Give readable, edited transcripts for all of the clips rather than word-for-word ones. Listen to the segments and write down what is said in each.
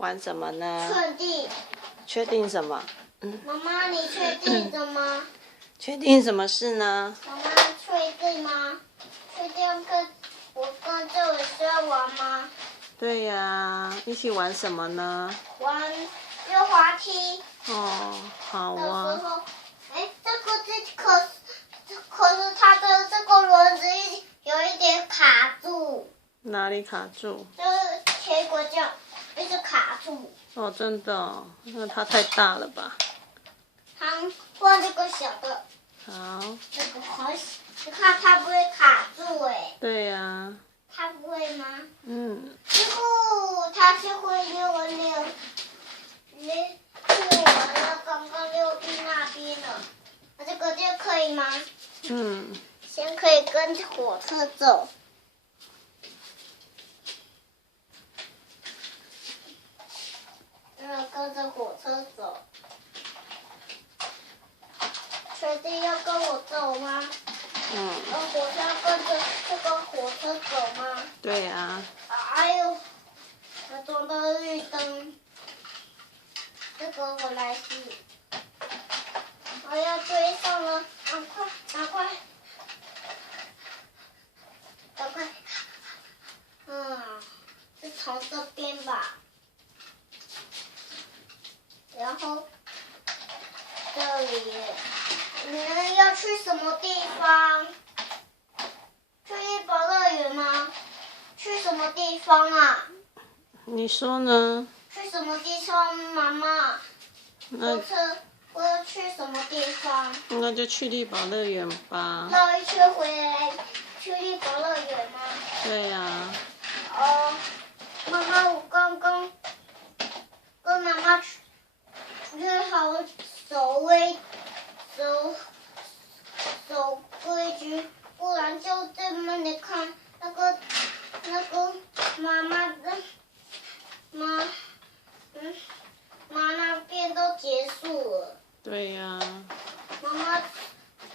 玩什么呢？确定。确定什么？妈妈，你确定的吗？确定什么事呢？妈妈，确定吗？确定我跟这位需要玩吗？对呀，一起玩什么呢？玩溜滑梯。哦，好的时啊。候，可是它的这个轮子有一点卡住。哪里卡住？就是铁轨这样一直卡住。哦，真的哦，那它太大了吧？换这个小的。好。这个好小，你看它不会卡住哎。对呀。它不会吗？结果它是会溜完了，溜完了，刚刚溜去那边了。这个可以吗？先可以跟火车走。跟着火车走。确定要跟我走吗？火车跟着这个火车走吗？对呀。哎呦，我撞到绿灯。这个我来试。我要追上了，赶快，赶快，赶快！是从这边吧？然后这里，你们要去什么地方？去一宝乐园吗？去什么地方啊？你说呢？去什么地方，妈妈？我要去什么地方？那就去力宝乐园吧。绕一圈回来，去力宝乐园吗？对呀。妈妈，我刚刚跟妈妈约好守规矩，不然就这么你看那个妈妈的妈那边都结束了。对呀。妈妈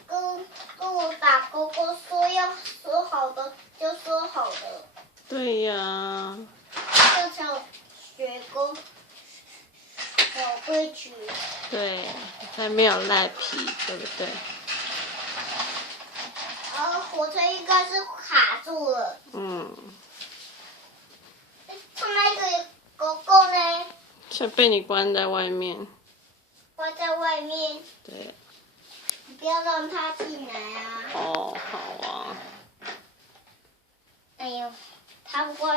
跟我打勾勾说好的就说好的。对呀。这条雪沟守规矩。对，才没有赖皮，对不对？火车应该是卡住了。他那个狗狗呢？是被你关在外面。关在外面。对。你不要让它进来啊。哦，好啊。哎呦，它不关。